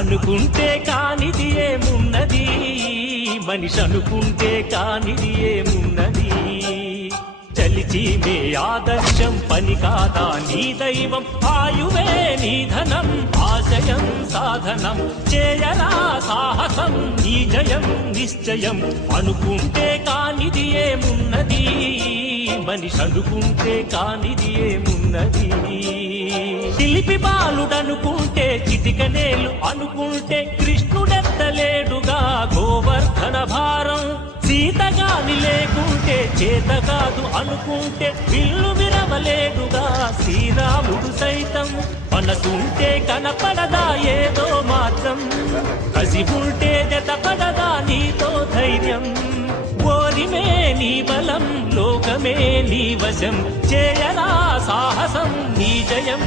అనుకుంటే కానిది ఏమున్నది, మనిషి అనుకుంటే కానిది ఏమున్నది. చలిచి మే ఆదర్శం పని కాదా నీ దైవం, ఆయువే నీ ధనం ఆశయం సాధనం. చేయరా సాహసం నీ జయం నిశ్చయం. అనుకుంటే కానిది ఏమున్నది, మనిషి అనుకుంటే కానిది ఏమున్నది. శిల్పి బాలుడనుకుంటే చిటికనేలు అనుకుంటే కృష్ణుడెత్తలేడుగా గోవర్ధన భారం. సీతగాని లేకుంటే చేత కాదు అనుకుంటే విల్లు విరవలేడుగా శ్రీరాముడు సైతం. మనసుంటే కనపడదా ఏదో మాత్రం, కసి ఉంటే జతపడదా నీతో ధైర్యం. ఓరిమే నీ బలం లోకమే నీ వశం, చేయరా సాహసం నీ జయం.